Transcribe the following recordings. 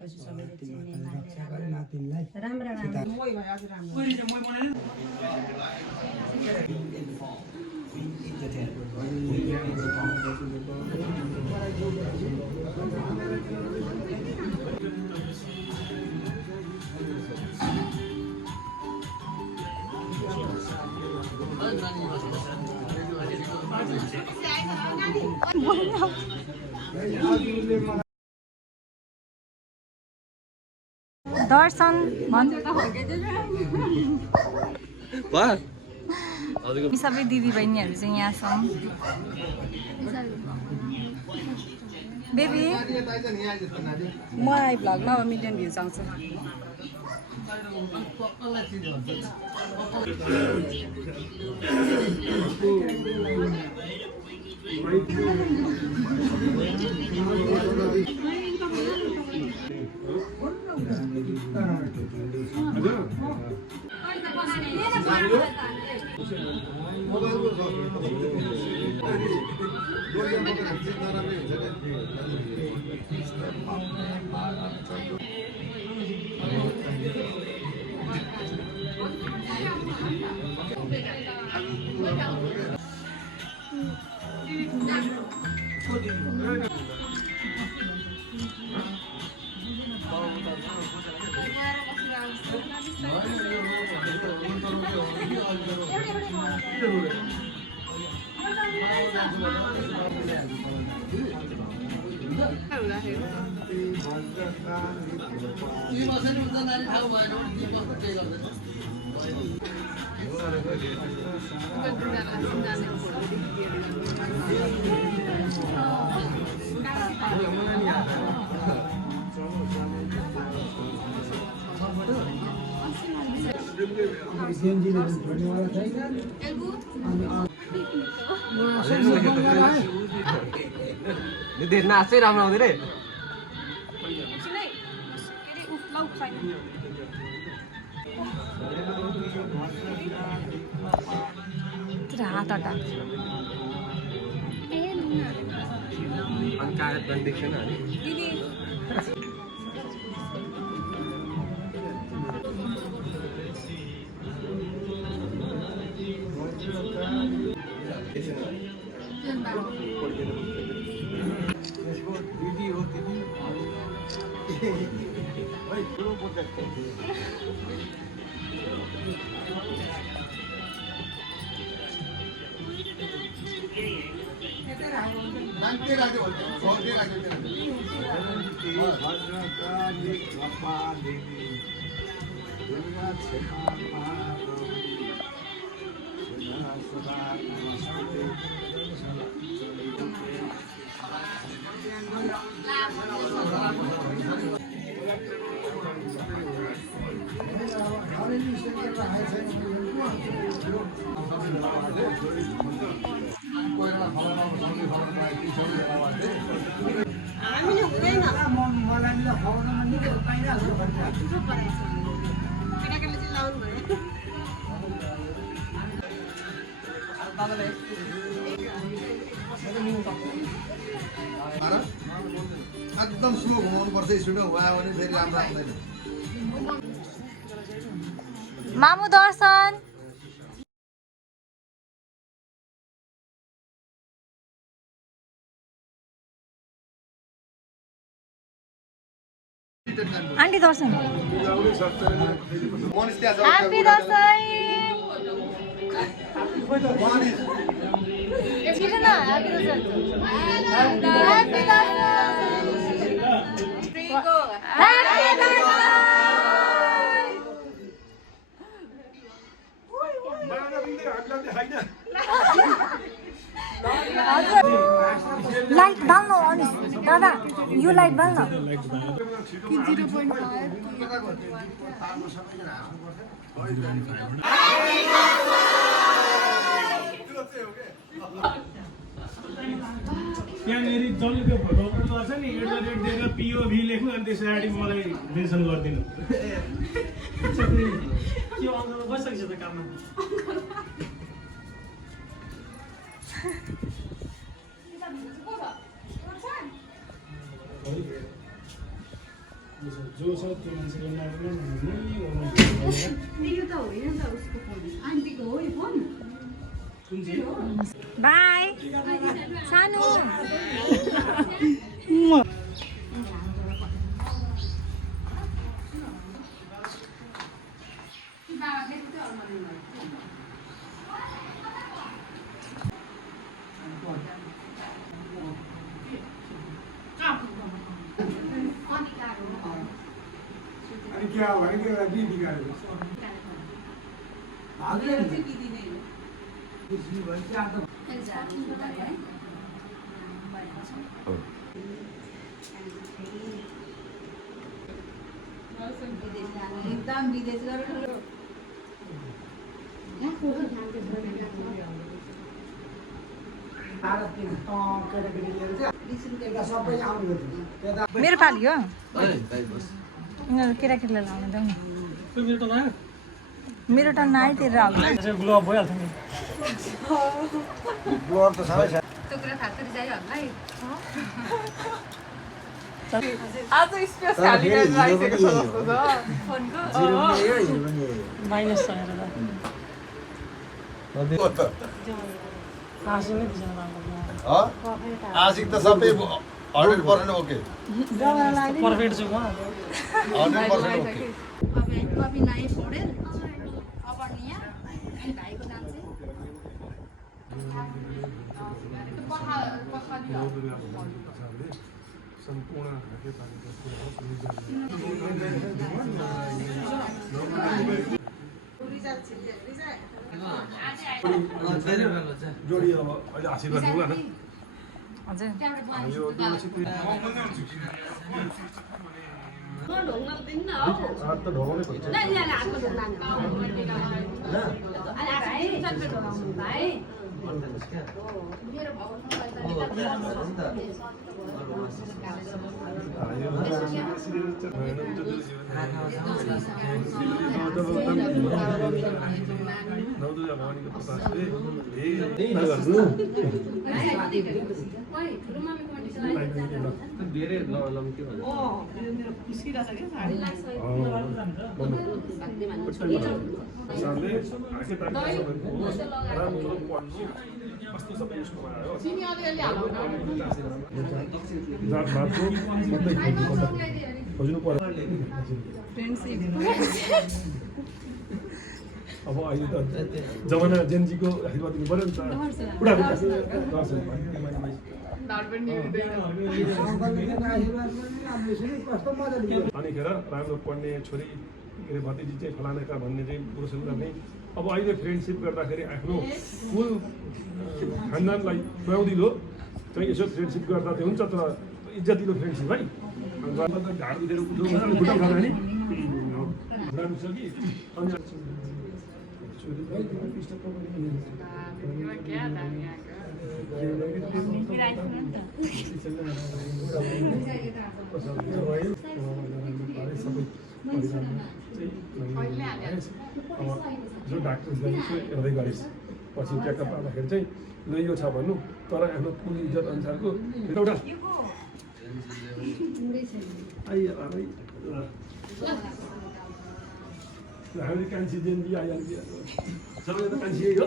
पछि सबैले चिन्ने मान्ने राम्रा दर्शन सबै दिदी बहिनीहरू चाहिँ यहाँ छौँ। बेबी म आई भ्लगमा अब मिलियन भ्युज आउँछ। नाच्चै राम्रो आउँदैन रे। हात हटा एकदम स्लो घुमाउनु पर्छ स्पिडमा भयो भने फेरि राम्रो आउँदैन। मामु दर्शन आन्टी दर्शन ह्याप्पी दर्शन छिटो न ह्याप्पी दर्शन ह्याप्पी दर्शन लाइट बाल्नु अनिस दादा यो लाइट बाल्न त्यहाँनिर जसले त्यो फोटो अपलोड गर्छ नि एडभर्टाइज दिएर पिओभी लेख्नु अनि त्यस पछाडि मलाई मेन्सन गरिदिनु त्यो अङ्कलमा बसिसकेको छ त काममा जो छ त्यो मान्छेको नाममा यो त होइन त उसको फोन आन्टीको हो यो फोन बाई सानो अनि क्या हो भने के बिबी गरेको एकदम विदेश गरेर मेरो पाली हो यिनीहरू केटाकेटीलाई लाउनु जाउँ न मेरो टर्न आयो तेरो आउँछ ग्लोभ भइहाल्छ नि ब्लर त सबै छ टुक्रा फ्याक्ट्री चाहियो हामीलाई आज स्पेस खाली गरेर राखेको छ जस्तो छ फोनको माइनस छ हेरेर हाँसी नै दिन्छ आशिक त सबै 100% ओके पर्फेक्ट छु म 100% ओके अभी नयाँ पढेर अपर्णिया अनि भाइको नाम चाहिँ सम्पूर्ण जोडी अब अहिले आशीर्वाद दिनु होइन हजुर यो हात त ढोगाउनै पर्छ नवदुर्गा भवानीको प्रसादले धेरै कस्तो सबै उसकोमा आयो जातभातको सबै खोज्नु पर्यो अब अहिले त जमाना जेनजीको आशीर्वाद दिनु पऱ्यो नि त बुढाको अनिखेर राम्रो पढ्ने छोरी के अरे भतिजी चाहिँ फलानाका भन्ने चाहिँ पुरुषहरू गर्ने अब अहिले फ्रेन्डसिप गर्दाखेरि आफ्नो फुल खानदानलाई प्राउदिलो चाहिँ यसो फ्रेन्डसिप गर्दा चाहिँ हुन्छ तर इज्जतिलो फ्रेन्डसिप है ढाड उठेर खुट्टा उठाएर नि राम्रो छ कि अनि जो डाक्टर्सलाई हेर्दै गरेस् पछि चेकअप आउँदाखेरि चाहिँ ल यो छ भन्नु तर आफ्नो फुल इज्जत अनुसारको एउटा हामी कान्छी जेनजी आइहाल्यो सबैजना कान्छी हो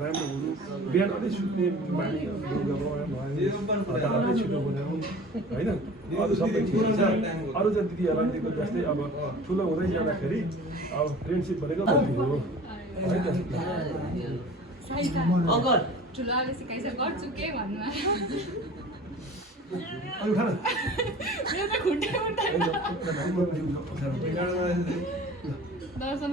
राम्रो हुनु बिहान अलिक सुत्ने बानी अलिक छिटो हुने होइन अरू सबै ठिक छ अरू चाहिँ दिदीहरूलाई दिएको जस्तै अब ठुलो हुँदै जाँदाखेरि अब फ्रेन्डसिप भनेको गल्ती हो ठुलो आले सिकाइस गर्छु के भन्नु अरू खाना मेरो त खुट्टा दर्शन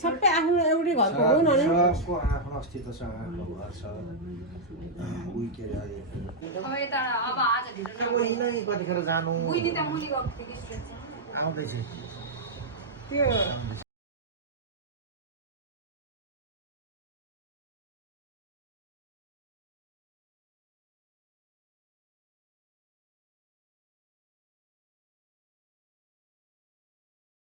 सबै आफ्नो एउटै घरको हो न सबको आफ्नो अस्तित्व छ आफ्नो घर छ उही के अरे अब यता अब आज ढिलो उही कतिखेर जानु उही नि त मुनि गएको थियो आउँदैछ त्यो